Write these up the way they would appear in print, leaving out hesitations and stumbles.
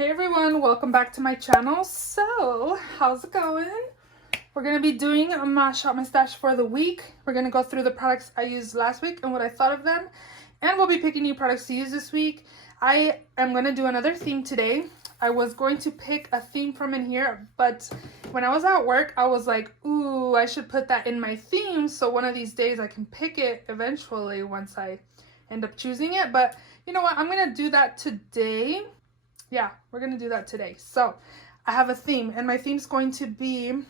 Hey everyone, welcome back to my channel. So, how's it going? We're going to be doing my Shop My Stash for the week. We're going to go through the products I used last week and what I thought of them. And we'll be picking new products to use this week. I am going to do another theme today. I was going to pick a theme from in here, but when I was at work, I was like, ooh, I should put that in my theme so one of these days I can pick it eventually once I end up choosing it. But you know what? I'm going to do that today. Yeah, we're going to do that today. So I have a theme, and my theme is going to be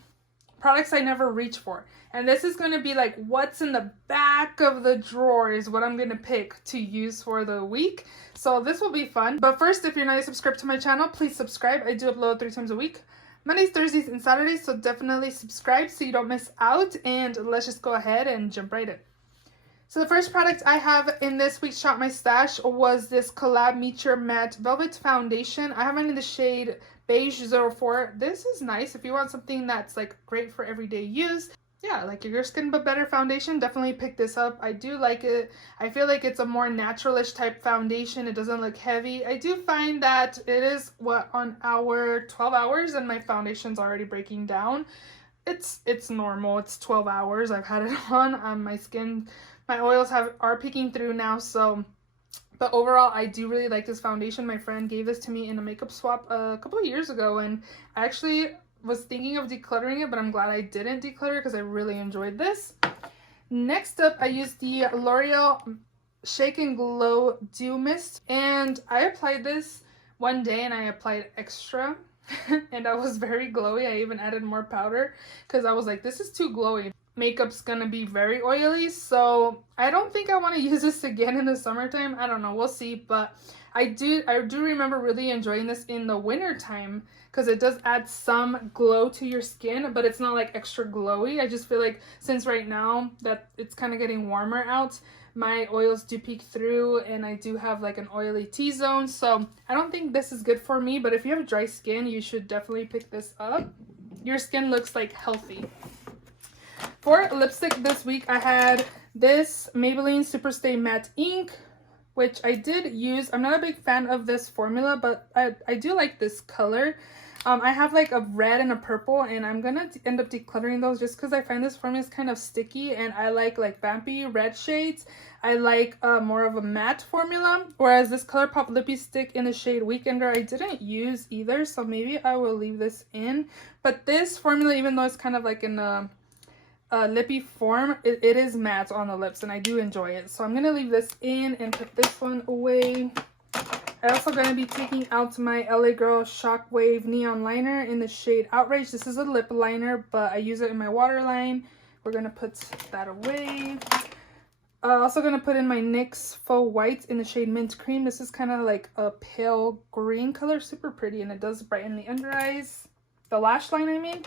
products I never reach for. And this is going to be like what's in the back of the drawer is what I'm going to pick to use for the week. So this will be fun. But first, if you're not subscribed to my channel, please subscribe. I do upload 3 times a week. Mondays, Thursdays, and Saturdays. So definitely subscribe so you don't miss out. And let's just go ahead and jump right in. So the first product I have in this week's Shop My Stash was this collab Meteor Matte Velvet Foundation. I have it in the shade Beige 04. This is nice if you want something that's like great for everyday use. Yeah, like your skin but better foundation, definitely pick this up. I do like it. I feel like it's a more naturalish type foundation. It doesn't look heavy. I do find that it is on our 12 hours and my foundation's already breaking down. It's normal. It's 12 hours. I've had it on my skin. My oils are peeking through now, so, but overall, I do really like this foundation. My friend gave this to me in a makeup swap a couple of years ago, and I actually was thinking of decluttering it, but I'm glad I didn't declutter because I really enjoyed this. Next up, I used the L'Oreal Shake and Glow Dew Mist, and I applied this one day, and I applied extra, and I was very glowy. I even added more powder because I was like, this is too glowy. Makeup's gonna be very oily, so I don't think I want to use this again in the summertime. I don't know, we'll see. But I do remember really enjoying this in the winter time because it does add some glow to your skin, but it's not like extra glowy. I just feel like since right now that it's kind of getting warmer out, my oils do peek through and I do have like an oily T-zone, so I don't think this is good for me. But if you have dry skin, you should definitely pick this up. Your skin looks like healthy. For lipstick this week, I had this Maybelline Superstay Matte Ink, which I did use. I'm not a big fan of this formula, but I do like this color. I have like a red and a purple, and I'm going to end up decluttering those just because I find this formula is kind of sticky, and I like vampy red shades. I like more of a matte formula, whereas this ColourPop Lippy Stick in the shade Weekender, I didn't use either, so maybe I will leave this in. But this formula, even though it's kind of like in a lippy form, it is matte on the lips, and I do enjoy it. So I'm going to leave this in and put this one away. I'm also going to be taking out my LA Girl Shockwave Neon Liner in the shade Outrage. This is a lip liner, but I use it in my waterline. We're going to put that away. Also going to put in my NYX Faux White in the shade Mint Cream. This is kind of like a pale green color, super pretty, and it does brighten the under eyes. The lash line, I mean.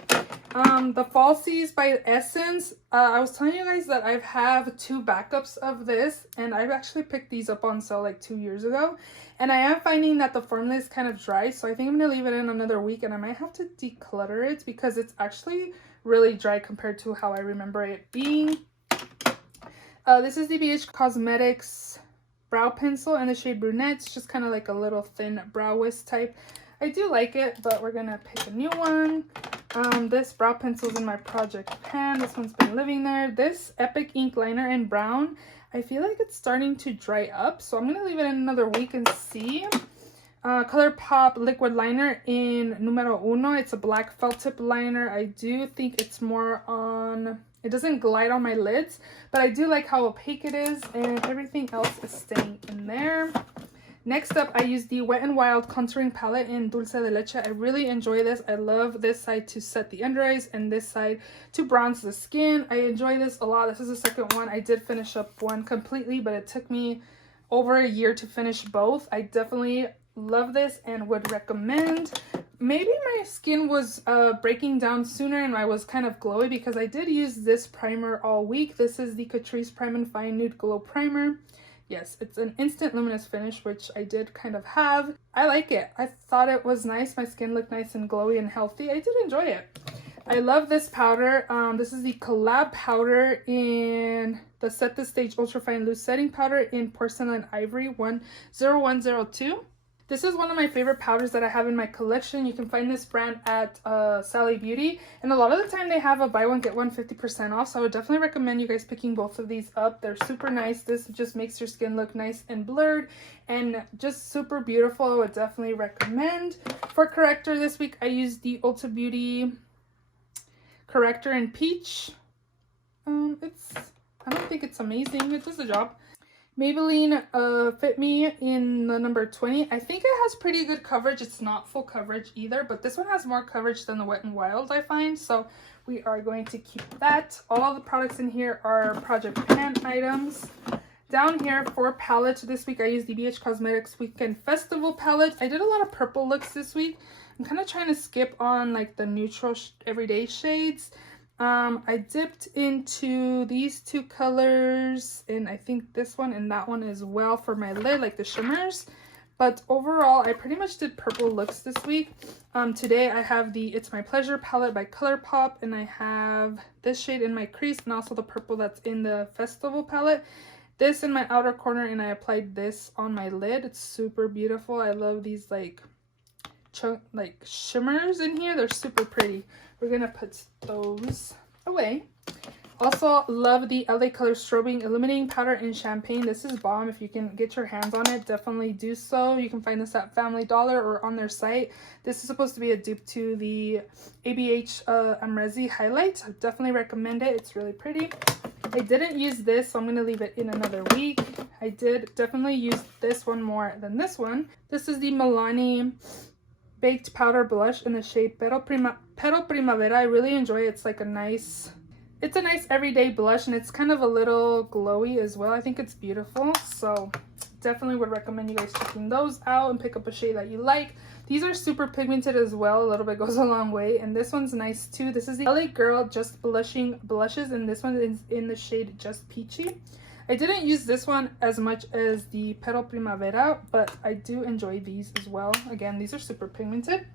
The Falsies by Essence. I was telling you guys that I have 2 backups of this, and I've actually picked these up on sale like 2 years ago. And I am finding that the formula is kind of dry, so I think I'm going to leave it in another week, and I might have to declutter it because it's actually really dry compared to how I remember it being. This is the BH Cosmetics Brow Pencil in the shade Brunette. It's just kind of like a little thin brow wiz type. I do like it, but we're gonna pick a new one. This brow pencil's in my project pan. This one's been living there. This Epic Ink Liner in brown, I feel like it's starting to dry up, so I'm gonna leave it in another week and see. ColourPop Liquid Liner in Numero Uno. It's a black felt tip liner. I do think it's more on, it doesn't glide on my lids, but I do like how opaque it is, and everything else is staying in there. Next up, I use the Wet n Wild Contouring Palette in Dulce de Leche. I really enjoy this. I love this side to set the under eyes and this side to bronze the skin. I enjoy this a lot. This is the second one. I did finish up one completely, but it took me over a year to finish both. I definitely love this and would recommend. Maybe my skin was breaking down sooner and I was kind of glowy because I did use this primer all week. This is the Catrice Prime and Fine Nude Glow Primer. Yes, it's an instant luminous finish, which I did kind of have. I like it. I thought it was nice. My skin looked nice and glowy and healthy. I did enjoy it. I love this powder. This is the Collab powder in the Set the Stage Ultra Fine Loose Setting Powder in Porcelain Ivory 10102. This is one of my favorite powders that I have in my collection. You can find this brand at Sally Beauty. And a lot of the time they have a buy one, get one 50% off. So I would definitely recommend you guys picking both of these up. They're super nice. This just makes your skin look nice and blurred and just super beautiful. I would definitely recommend. For corrector this week, I used the Ulta Beauty Corrector in Peach. I don't think it's amazing. It does the job. Maybelline Fit Me in the number 20. I think it has pretty good coverage. It's not full coverage either, but this one has more coverage than the Wet n Wild, I find. So we are going to keep that. All the products in here are Project Pan items. Down here for palette, this week I used the BH Cosmetics Weekend Festival palette. I did a lot of purple looks this week. I'm kind of trying to skip on like the neutral everyday shades. I dipped into these two colors, and I think this one and that one as well for my lid, like the shimmers. But overall, I pretty much did purple looks this week. Today I have the It's My Pleasure palette by ColourPop, and I have this shade in my crease and also the purple that's in the festival palette. This in my outer corner, and I applied this on my lid. It's super beautiful. I love these like shimmers in here. They're super pretty. We're gonna put those away. Also love the LA Color Strobing Illuminating Powder in Champagne. This is bomb. If you can get your hands on it, definitely do so. You can find this at Family Dollar or on their site. This is supposed to be a dupe to the ABH Amrezi highlight. I definitely recommend it. It's really pretty. I didn't use this, so I'm going to leave it in another week. I did definitely use this one more than this one. This is the Milani Baked Powder Blush in the shade Pero Primavera. I really enjoy it. It's like a nice everyday blush, and it's kind of a little glowy as well. I think it's beautiful, so definitely would recommend you guys checking those out and pick up a shade that you like. These are super pigmented as well. A little bit goes a long way, and this one's nice too. This is the LA Girl Just Blushing Blushes, and this one is in the shade Just Peachy. I didn't use this one as much as the Pero Primavera, but I do enjoy these as well. Again, these are super pigmented.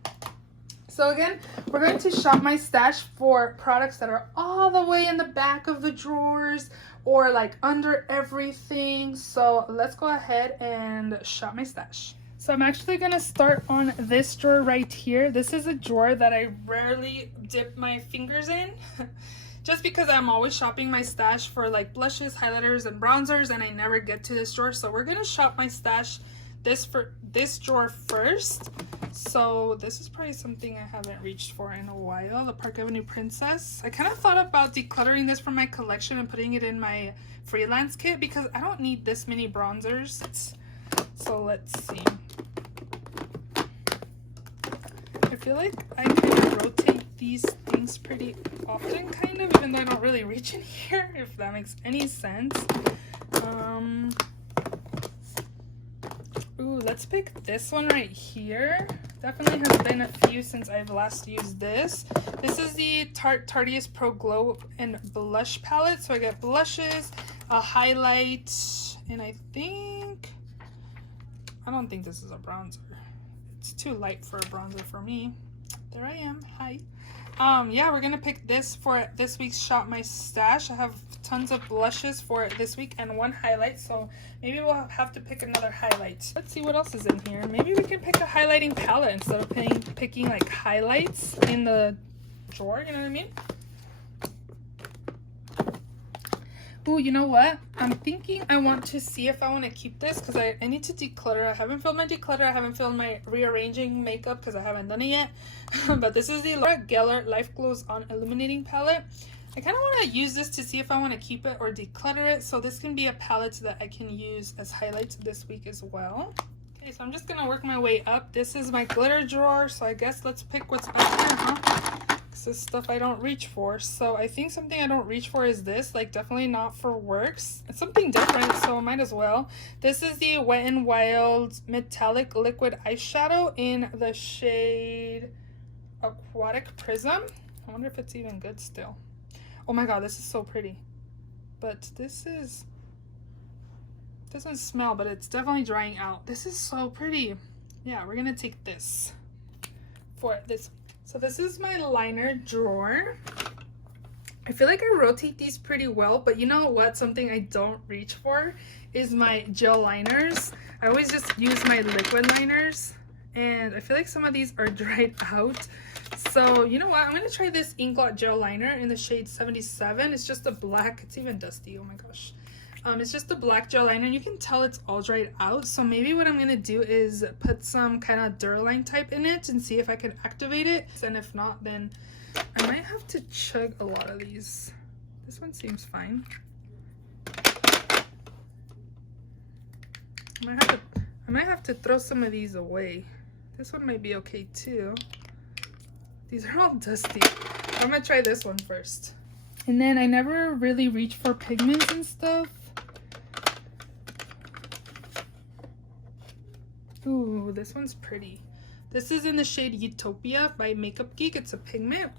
So again, we're going to shop my stash for products that are all the way in the back of the drawers or like under everything. So let's go ahead and shop my stash. So I'm actually going to start on this drawer right here. This is a drawer that I rarely dip my fingers in. Just because I'm always shopping my stash for like blushes, highlighters, and bronzers, and I never get to this drawer. So we're gonna shop my stash this drawer first. So this is probably something I haven't reached for in a while. The Park Avenue Princess. I kind of thought about decluttering this from my collection and putting it in my freelance kit because I don't need this many bronzers. So let's see. I feel like I kind of rotate these things pretty often, kind of, even though I don't really reach in here, if that makes any sense. Ooh, let's pick this one right here. Definitely has been a few since I've last used this. This is the Tarte Tardies Pro Glow and Blush Palette. So I get blushes, a highlight, and I don't think this is a bronzer. It's too light for a bronzer for me. There I am. Hi. Yeah, we're gonna pick this for this week's Shop My Stash. I have tons of blushes for this week and one highlight, so maybe we'll have to pick another highlight. Let's see what else is in here. Maybe we can pick a highlighting palette instead of picking like highlights in the drawer, you know what I mean? Ooh, you know what? I'm thinking I want to see if I want to keep this because I need to declutter. I haven't filmed my declutter. I haven't filmed my rearranging makeup because I haven't done it yet. But this is the Laura Geller Life Glows On Illuminating Palette. I kind of want to use this to see if I want to keep it or declutter it. So this can be a palette that I can use as highlights this week as well. Okay, so I'm just going to work my way up. This is my glitter drawer. So I guess let's pick what's back here, huh? This is stuff I don't reach for. So I think something I don't reach for is this, like definitely not for works. It's something different, so I might as well. This is the Wet n Wild Metallic Liquid Eyeshadow in the shade Aquatic Prism. I wonder if it's even good still. Oh my god, this is so pretty. But this doesn't smell, but it's definitely drying out. This is so pretty. Yeah, we're gonna take this for this. So this is my liner drawer. I feel like I rotate these pretty well, but you know what? Something I don't reach for is my gel liners. I always just use my liquid liners, and I feel like some of these are dried out. So you know what, I'm gonna try this Inglot Gel Liner in the shade 77. It's just a black, it's even dusty, oh my gosh. It's just a black gel liner, and you can tell it's all dried out. So maybe what I'm gonna do is put some kind of Duraline type in it and see if I can activate it. And if not, then I might have to chug a lot of these. This one seems fine. I might have to throw some of these away. This one might be okay too. These are all dusty. I'm gonna try this one first. And then I never really reach for pigments and stuff. Ooh, this one's pretty. This is in the shade Utopia by Makeup Geek. It's a pigment.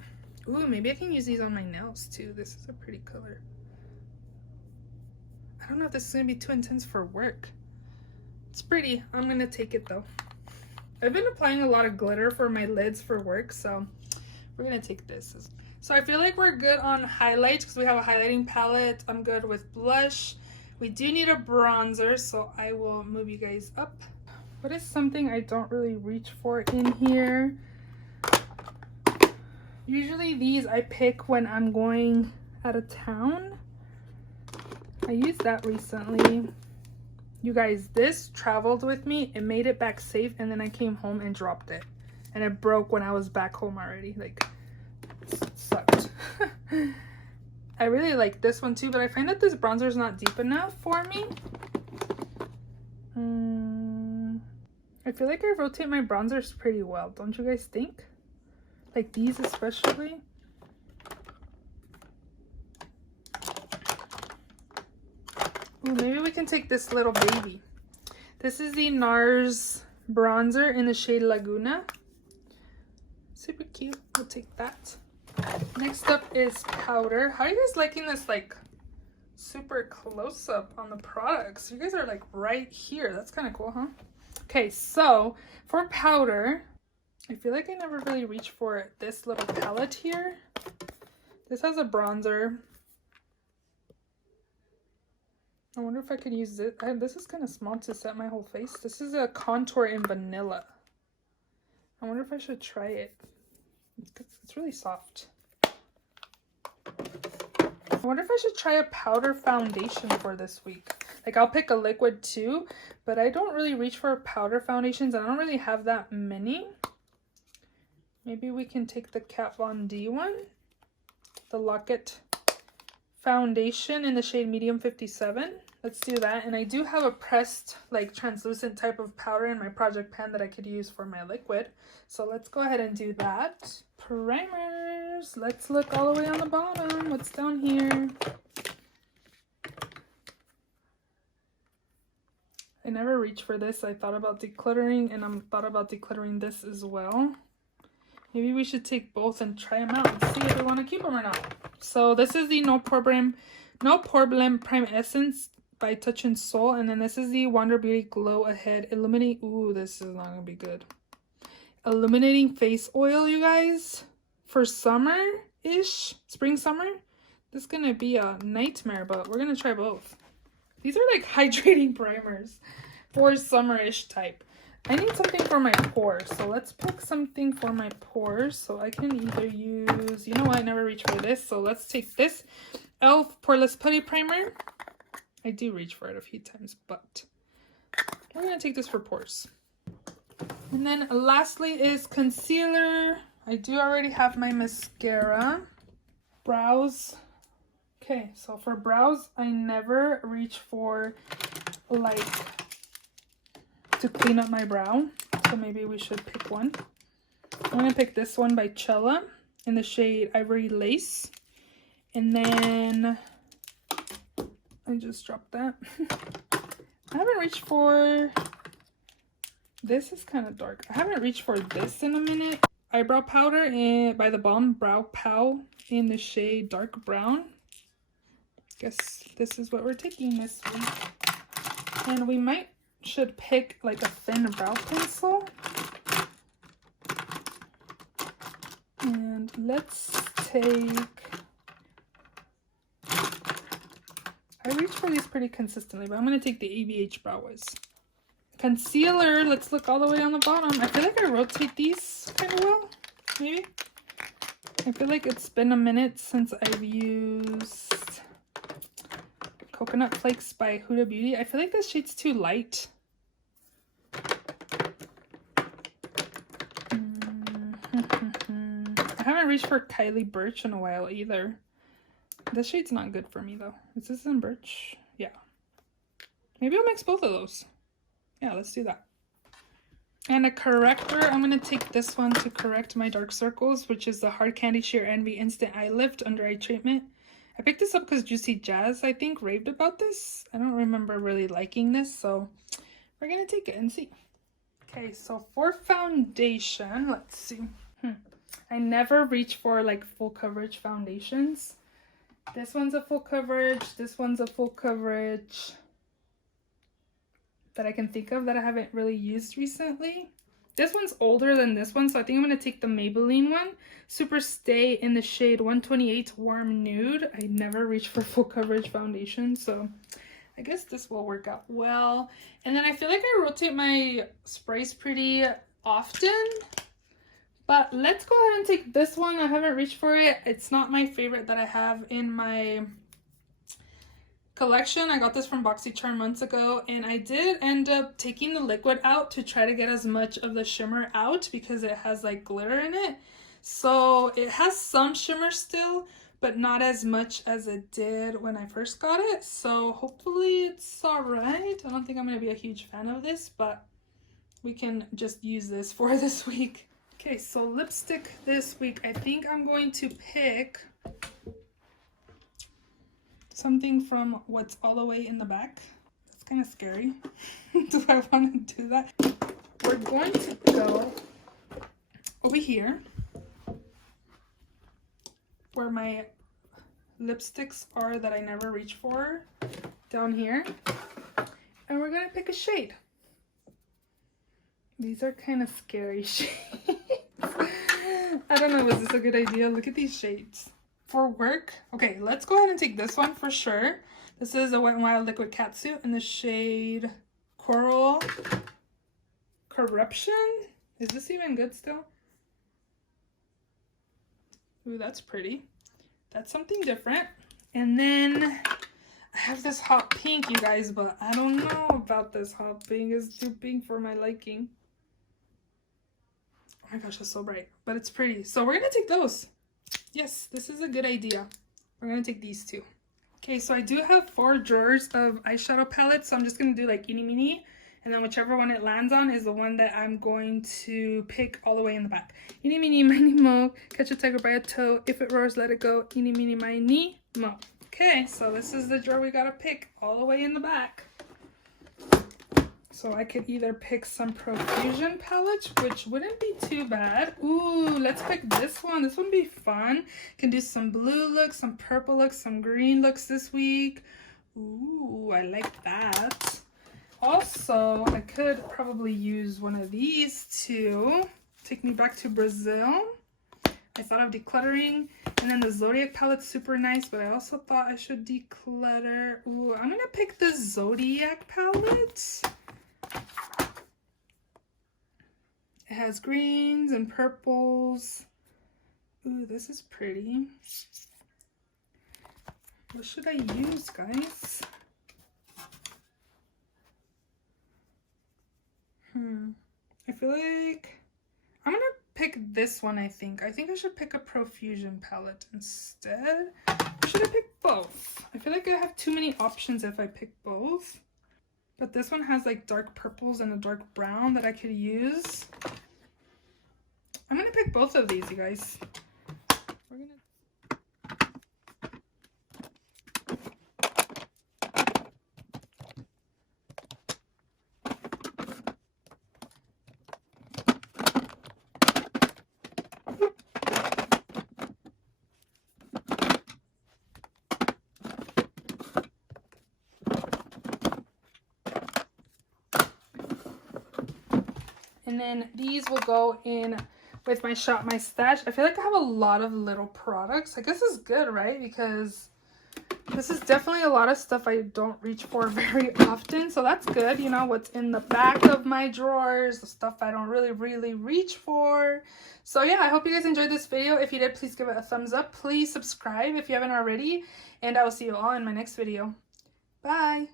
Ooh, maybe I can use these on my nails too. This is a pretty color. I don't know if this is gonna be too intense for work. It's pretty. I'm gonna take it though. I've been applying a lot of glitter for my lids for work, so we're gonna take this. So I feel like we're good on highlights because we have a highlighting palette. I'm good with blush. We do need a bronzer, so I will move you guys up. What is something I don't really reach for in here? Usually these I pick when I'm going out of town. I used that recently. You guys, this traveled with me. It made it back safe, and then I came home and dropped it. And it broke when I was back home already. Like, it sucked. I really like this one too, but I find that this bronzer is not deep enough for me. I feel like I rotate my bronzers pretty well, don't you guys think? Like these especially. Ooh, maybe we can take this little baby. This is the NARS bronzer in the shade Laguna. Super cute. We'll take that. Next up is powder. How are you guys liking this like super close up on the products? You guys are like right here. That's kind of cool, huh? Okay, so for powder, I feel like I never really reach for this little palette here. This has a bronzer. I wonder if I could use it. This is kind of small to set my whole face. This is a contour in vanilla. I wonder if I should try it. It's really soft. I wonder if I should try a powder foundation for this week. Like I'll pick a liquid too, but I don't really reach for powder foundations. I don't really have that many. Maybe we can take the Kat Von D one. The Locket foundation in the shade Medium 57. Let's do that. And I do have a pressed like translucent type of powder in my project pan that I could use for my liquid. So let's go ahead and do that. Primers. Let's look all the way on the bottom. What's down here? I never reached for this. I thought about decluttering, and I'm thought about decluttering this as well. Maybe we should take both and try them out and see if we want to keep them or not. So this is the No Problem Prime Essence by Touch and Soul, and then this is the Wander Beauty Glow Ahead Illuminate. Ooh, this is not gonna be good. Illuminating face oil, you guys, for summer-ish, spring summer. This is gonna be a nightmare, but we're gonna try both. These are like hydrating primers for summer-ish type. I need something for my pores, so let's pick something for my pores. So I can either use, you know what, I never reach for this, so let's take this e.l.f. Poreless Putty Primer. I do reach for it a few times, but we're gonna take this for pores. And then lastly is concealer. I do already have my mascara. Brows. Okay, so for brows, I never reach for like to clean up my brow, so maybe we should pick one. I'm gonna pick this one by Cella in the shade Ivory Lace, and then I just dropped that. I haven't reached for this. Is kind of dark. I haven't reached for this in a minute. Eyebrow powder by The Balm Brow Pow in the shade Dark Brown. Guess this is what we're taking this week, and we should pick like a thin brow pencil, and let's take, I reach for these pretty consistently, but I'm going to take the ABH Brow Wiz. Concealer, let's look all the way on the bottom. I feel like I rotate these kind of well, maybe. I feel like it's been a minute since I've used Coconut Flakes by Huda Beauty. I feel like this shade's too light. I haven't reached for Kylie Birch in a while either. This shade's not good for me though. Is this in Birch? Yeah. Maybe I'll mix both of those. Yeah, let's do that. And a corrector. I'm going to take this one to correct my dark circles, which is the Hard Candy Sheer Envy Instant Eye Lift Under Eye Treatment. I picked this up because Juicy Jazz, I think, raved about this. I don't remember really liking this, so we're going to take it and see. Okay, so for foundation, let's see. I never reach for like full coverage foundations. This one's a full coverage. This one's a full coverage that I can think of that I haven't really used recently. This one's older than this one, so I think I'm going to take the Maybelline one. Super Stay in the shade 128 Warm Nude. I never reach for full coverage foundation, so I guess this will work out well. And then I feel like I rotate my sprays pretty often. But let's go ahead and take this one. I haven't reached for it. It's not my favorite that I have in my collection. I got this from BoxyCharm months ago, and I did end up taking the liquid out to try to get as much of the shimmer out because it has like glitter in it. So it has some shimmer still, but not as much as it did when I first got it. So hopefully it's all right. I don't think I'm going to be a huge fan of this, but we can just use this for this week. Okay, so lipstick this week. I think I'm going to pick something from what's all the way in the back. That's kind of scary. Do I want to do that? We're going to go over here where my lipsticks are that I never reach for, down here, and we're going to pick a shade. These are kind of scary shades. I don't know, was this a good idea? Look at these shades. For work, okay, let's go ahead and take this one for sure. This is a Wet n Wild Liquid Catsuit in the shade Coral Corruption. Is this even good still? Ooh, that's pretty. That's something different. And then I have this hot pink, you guys, but I don't know about this hot pink. It's too pink for my liking. Oh my gosh, that's so bright, but it's pretty. So we're gonna take those. Yes, this is a good idea. We're gonna take these two. Okay, so I do have 4 drawers of eyeshadow palettes, so I'm just gonna do like eeny meeny, and then whichever one it lands on is the one that I'm going to pick all the way in the back. Eeny meeny miny mo, catch a tiger by a toe. If it roars, let it go. Eeny meeny miny mo. Okay, so this is the drawer we gotta pick all the way in the back. So I could either pick some Profusion palettes, which wouldn't be too bad. Ooh, let's pick this one. This would be fun. Can do some blue looks, some purple looks, some green looks this week. Ooh, I like that. Also, I could probably use one of these to take me back to Brazil. I thought of decluttering. And then the Zodiac Palette's super nice, but I also thought I should declutter. Ooh, I'm going to pick the Zodiac Palette. It has greens and purples. Ooh, this is pretty. What should I use, guys? I feel like I'm gonna pick this one, I think. I think I should pick a Profusion palette instead. Or should I pick both? I feel like I have too many options if I pick both. But this one has like dark purples and a dark brown that I could use. I'm gonna pick both of these, you guys. We're gonna... And then these will go in with my Shop My Stash. I feel like I have a lot of little products. I guess it's good, right? Because This is definitely a lot of stuff I don't reach for very often, so that's good. You know, what's in the back of my drawers, the stuff I don't really reach for. So yeah, I hope you guys enjoyed this video. If you did, please give it a thumbs up. Please subscribe if you haven't already, and I will see you all in my next video. Bye!